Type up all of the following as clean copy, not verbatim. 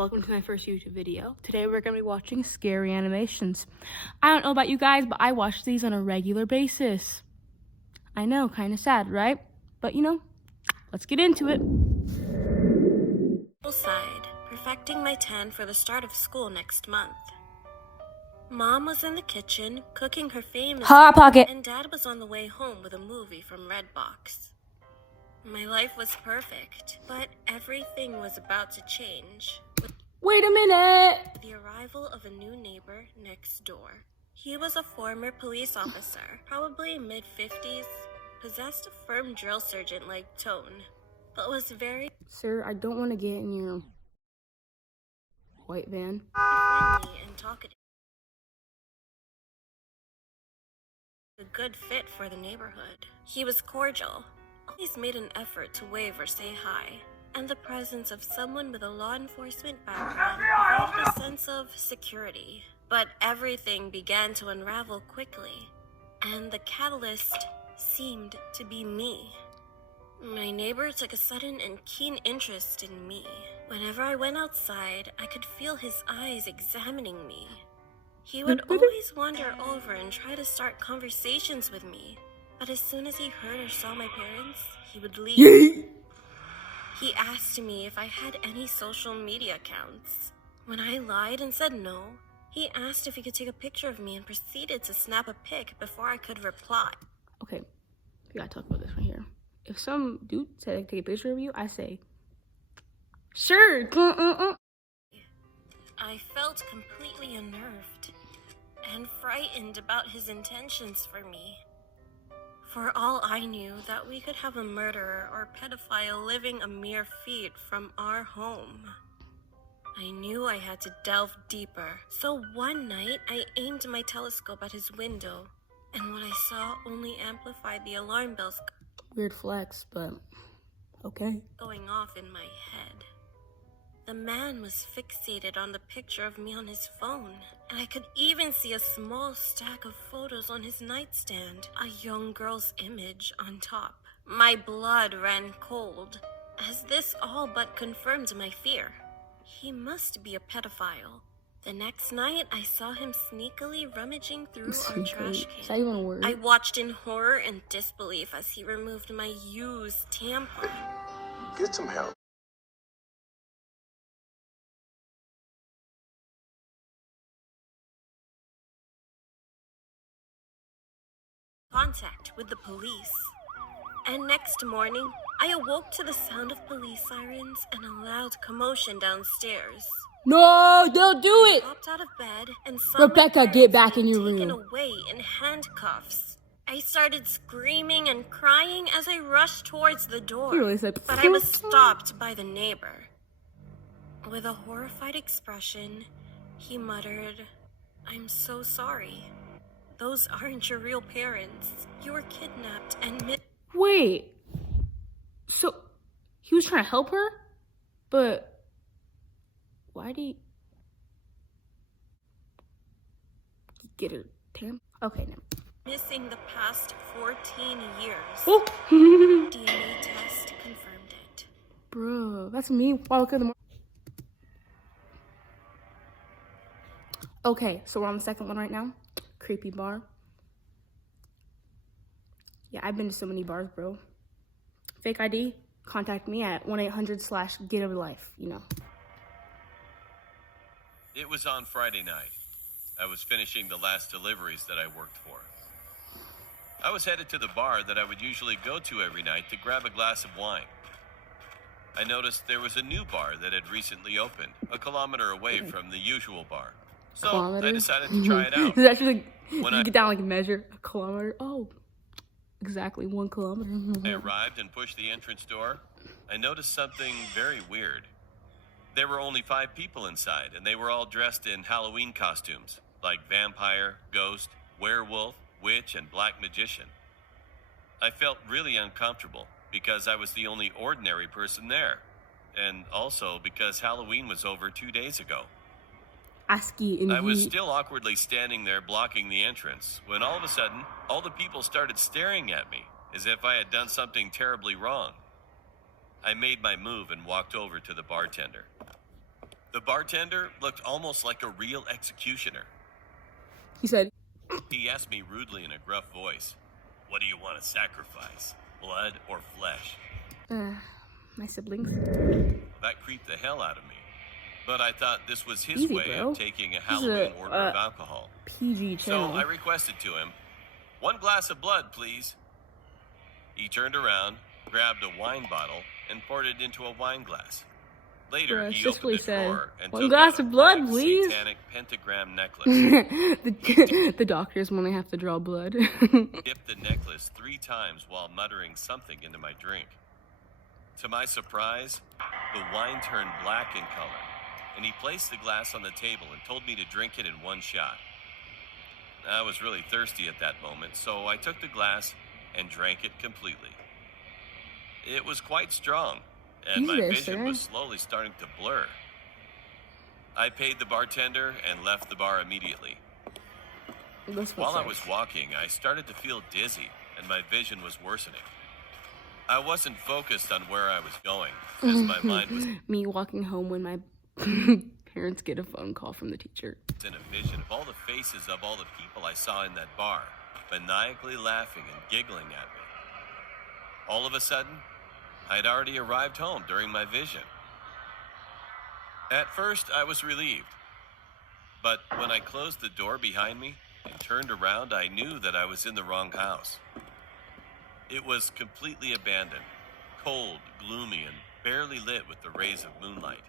welcome to my first YouTube video. Today we're going to be watching scary animations. I don't know about you guys, but I watch these on a regular basis. I know, kind of sad, right? But you know, let's get into it. Side, perfecting my tan for the start of school next month. Mom was in the kitchen, cooking her famous Hot Pocket. and Dad was on the way home with a movie from Redbox. My life was perfect, but everything was about to change. Wait a minute! The arrival of a new neighbor next door. He was a former police officer, probably mid-50s, possessed a firm drill sergeant-like tone, but was very Sir, I don't want to get in your white van. friendly and talkative. A good fit for the neighborhood. He was cordial, always made an effort to wave or say hi, and the presence of someone with a law enforcement background provided a sense of security. But everything began to unravel quickly, and the catalyst seemed to be me. My neighbor took a sudden and keen interest in me. Whenever I went outside, I could feel his eyes examining me. He would always wander over and try to start conversations with me, but as soon as he heard or saw my parents, he would leave. He asked me if I had any social media accounts. When I lied and said no, he asked if he could take a picture of me and proceeded to snap a pic before I could reply. Okay, we gotta talk about this one here. If some dude said I could take a picture of you, I say, sure. I felt completely unnerved and frightened about his intentions for me. For all I knew, that we could have a murderer or pedophile living a mere feet from our home. I knew I had to delve deeper. So one night, I aimed my telescope at his window, and what I saw only amplified the alarm bells Weird flex, but okay. going off in my head. The man was fixated on the picture of me on his phone, and I could even see a small stack of photos on his nightstand, a young girl's image on top. My blood ran cold, as this all but confirmed my fear. He must be a pedophile. The next night, I saw him sneakily rummaging through our trash Is that can. even a word? I watched in horror and disbelief as he removed my used tampon. Get some help. Contact with the police. And next morning, I awoke to the sound of police sirens and a loud commotion downstairs. No, don't do I it! popped out of bed and saw my Rebecca, parents get back in being your taken room. away in handcuffs. I started screaming and crying as I rushed towards the door, He really said, but I was stopped by the neighbor. With a horrified expression, he muttered, "I'm so sorry. Those aren't your real parents. You were kidnapped and Wait. So, he was trying to help her? But, why did he get her tam? Okay, no. missing the past 14 years. Oh. DNA test confirmed it. Bro, that's me. Wow, look at the Okay, so we're on the second one right now. Creepy bar. Yeah, I've been to so many bars, bro. Fake ID, contact me at 1-800/get-a-life, you know. It was on Friday night. I was finishing the last deliveries that I worked for. I was headed to the bar that I would usually go to every night to grab a glass of wine. I noticed there was a new bar that had recently opened, a kilometer away from the usual bar. So Kilometer? I decided to try it out. It's actually, When you I- get down like measure a kilometer. Oh, exactly 1 kilometer. I arrived and pushed the entrance door. I noticed something very weird. There were only 5 people inside, and they were all dressed in Halloween costumes, like vampire, ghost, werewolf, witch, and black magician. I felt really uncomfortable because I was the only ordinary person there, and also because Halloween was over 2 days ago. ASCII in I was heat. still awkwardly standing there blocking the entrance when all of a sudden, all the people started staring at me as if I had done something terribly wrong. I made my move and walked over to the bartender. The bartender looked almost like a real executioner. He said, He asked me rudely in a gruff voice, "What do you want to sacrifice, blood or flesh?" my siblings. That creeped the hell out of me. But I thought this was his Easy, way bro. of taking a This is Halloween a, order of alcohol. PG channel. So I requested to him, "1 glass of blood, please." He turned around, grabbed a wine bottle, and poured it into a wine glass. Later, Bruh, he Sicily opened the said, drawer and "1 took glass out a of blood, black please." satanic pentagram necklace. the doctors when they have to draw blood. Dipped the necklace 3 times while muttering something into my drink. To my surprise, the wine turned black in color, and he placed the glass on the table and told me to drink it in 1 shot. I was really thirsty at that moment, so I took the glass and drank it completely. It was quite strong, and my Jesus, vision sir. was slowly starting to blur. I paid the bartender and left the bar immediately. That's While I what's was walking, I started to feel dizzy, and my vision was worsening. I wasn't focused on where I was going, because my mind was me walking home when my parents get a phone call from the teacher. in a vision of all the faces of all the people I saw in that bar, maniacally laughing and giggling at me. All of a sudden, I'd already arrived home during my vision. At first, I was relieved. But when I closed the door behind me and turned around, I knew that I was in the wrong house. It was completely abandoned, cold, gloomy, and barely lit with the rays of moonlight.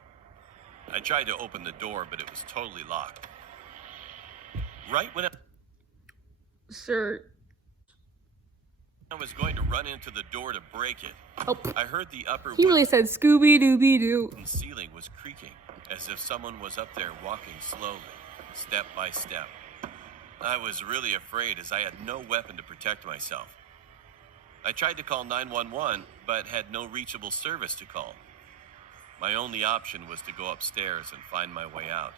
I tried to open the door, but it was totally locked. Right when Sir, I was going to run into the door to break it, oh, I heard the upper he really said Scooby-Dooby-Doo. wooden ceiling was creaking, as if someone was up there walking slowly, step by step. I was really afraid as I had no weapon to protect myself. I tried to call 911, but had no reachable service to call. My only option was to go upstairs and find my way out.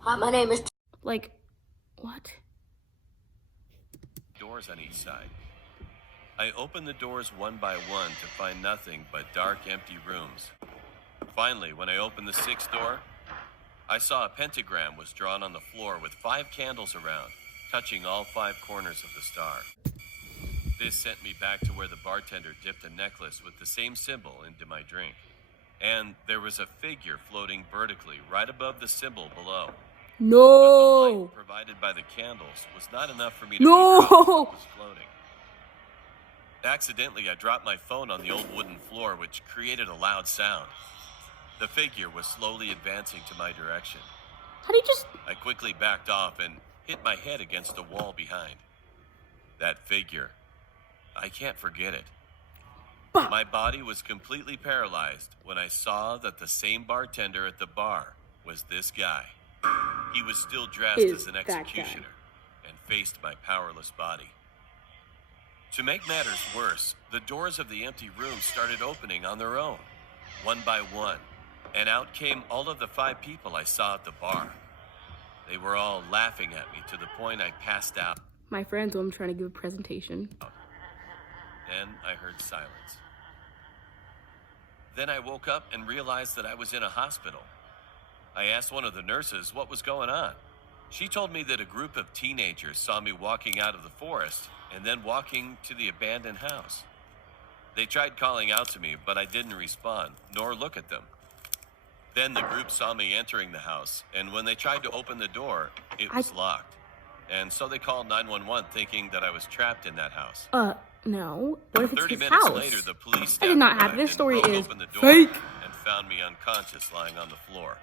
Hi, my name is. Like, what? Doors on each side. I opened the doors one by one to find nothing but dark, empty rooms. Finally, when I opened the 6th door, I saw a pentagram was drawn on the floor with 5 candles around, touching all 5 corners of the star. This sent me back to where the bartender dipped a necklace with the same symbol into my drink. And there was a figure floating vertically right above the symbol below. But the No! light provided by the candles was not enough for me to No! figure out what was floating. Accidentally, I dropped my phone on the old wooden floor, which created a loud sound. The figure was slowly advancing to my direction. How do you just... I quickly backed off and hit my head against a wall behind. That figure, I can't forget it. Bah. My body was completely paralyzed when I saw that the same bartender at the bar was this guy. He was still dressed Is as an that guy. executioner and faced my powerless body. To make matters worse, the doors of the empty room started opening on their own, one by one, and out came all of the 5 people I saw at the bar. They were all laughing at me to the point I passed out. My friends, when I'm trying to give a presentation. Then I heard silence. Then I woke up and realized that I was in a hospital. I asked one of the nurses what was going on. She told me that a group of teenagers saw me walking out of the forest and then walking to the abandoned house. They tried calling out to me, but I didn't respond, nor look at them. Then the group saw me entering the house, and when they tried to open the door, it was locked. And so they called 911 thinking that I was trapped in that house. No. What if it's 30 his minutes house? later, the police I did not staff have arrived this and story broke is open the door fake. and found me unconscious lying on the floor.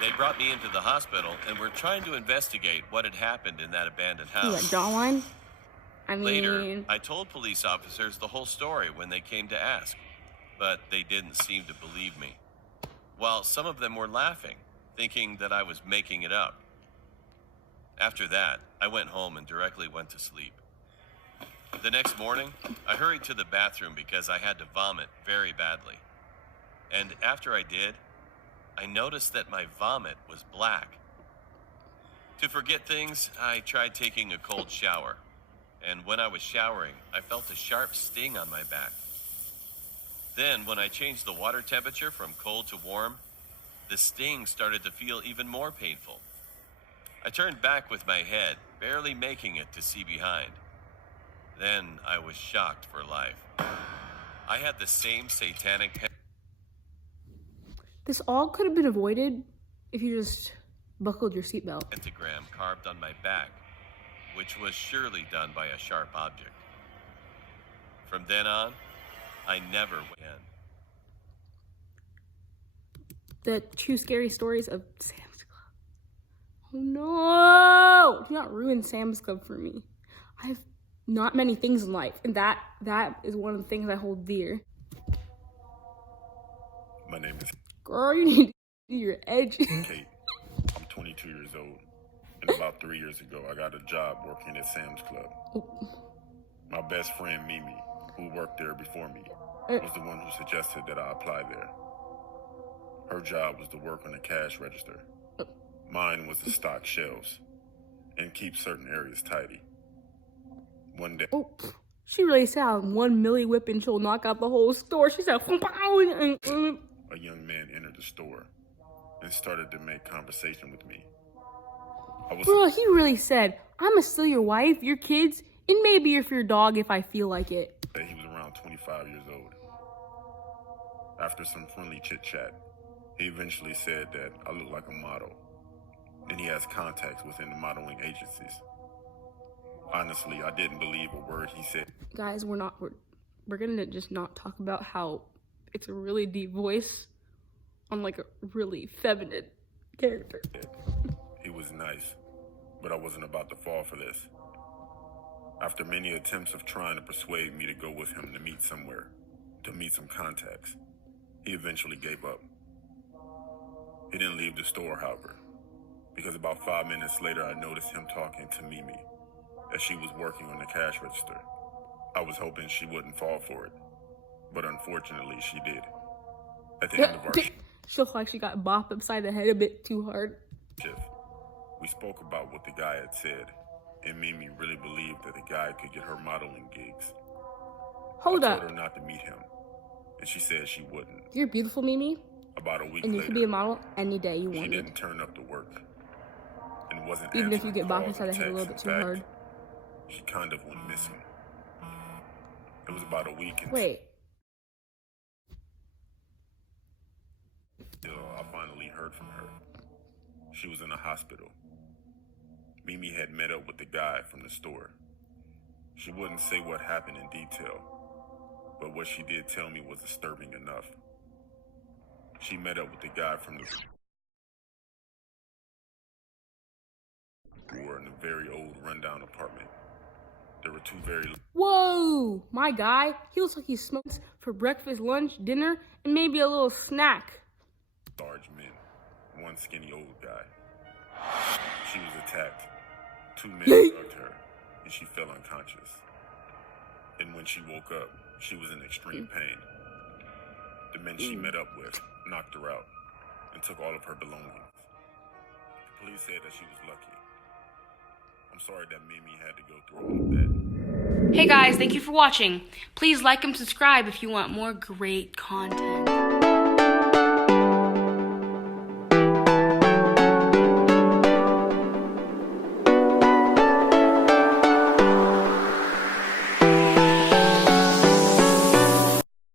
They brought me into the hospital and were trying to investigate what had happened in that abandoned You got house. jawline? I mean... Later, I told police officers the whole story when they came to ask, but they didn't seem to believe me. While some of them were laughing, thinking that I was making it up. After that, I went home and directly went to sleep. The next morning, I hurried to the bathroom because I had to vomit very badly. And after I did, I noticed that my vomit was black. To forget things, I tried taking a cold shower. and when I was showering, I felt a sharp sting on my back. Then, when I changed the water temperature from cold to warm, the sting started to feel even more painful. I turned back with my head, barely making it to see behind. Then I was shocked for life. I had the same satanic This all could have been avoided if you just buckled your seatbelt. pentagram carved on my back, which was surely done by a sharp object. From then on, I never went again. The two scary stories of Sam's Club. Oh no! Do not ruin Sam's Club for me. I have not many things in life, and that is one of the things I hold dear. My name is Girl, you need to do your edge. Kate. I'm 22 years old, and about 3 years ago, I got a job working at Sam's Club. My best friend, Mimi, who worked there before me, was the one who suggested that I apply there. Her job was to work on the cash register. Mine was to stock shelves and keep certain areas tidy. One day, Oh, she really said 1 milli whip and she'll knock out the whole store. She said, a young man entered the store and started to make conversation with me. I was bro, he really said, I'ma steal your wife, your kids, and maybe your dog if I feel like it. He was around 25 years old. After some friendly chit-chat, he eventually said that I look like a model, and he has contacts within the modeling agencies. Honestly, I didn't believe a word he said. Guys, we're gonna just not talk about how it's a really deep voice on like a really feminine character. He was nice, but I wasn't about to fall for this. After many attempts of trying to persuade me to go with him to meet somewhere, to meet some contacts, he eventually gave up. He didn't leave the store, however, because about 5 minutes later I noticed him talking to Mimi as she was working on the cash register. I was hoping she wouldn't fall for it, but unfortunately she did. At the end of our She looked like she got bopped upside the head a bit too hard. shift, we spoke about what the guy had said, and Mimi really believed that the guy could get her modeling gigs. Hold I up. told her not to meet him, and she said she wouldn't. You're beautiful, Mimi, About a week and you later, can be a model any day you she want didn't it. turn up to work, and wasn't Even if you answering get bopped calls inside or the head a little bit texts. too In hard. fact, she kind of went missing. It was about a week until Wait. I finally heard from her. She was in a hospital. Mimi had met up with the guy from the store. She wouldn't say what happened in detail, but what she did tell me was disturbing enough. She met up with the guy from the store in a very old rundown apartment. There were two very Whoa! My guy, he looks like he smokes for breakfast, lunch, dinner, and maybe a little snack. large men, one skinny old guy. She was attacked. Two men drugged her, and she fell unconscious. And when she woke up, she was in extreme pain. The men she met up with knocked her out and took all of her belongings. The police said that she was lucky. I'm sorry that Mimi had to go through all of that. Hey guys, thank you for watching. Please like and subscribe if you want more great content.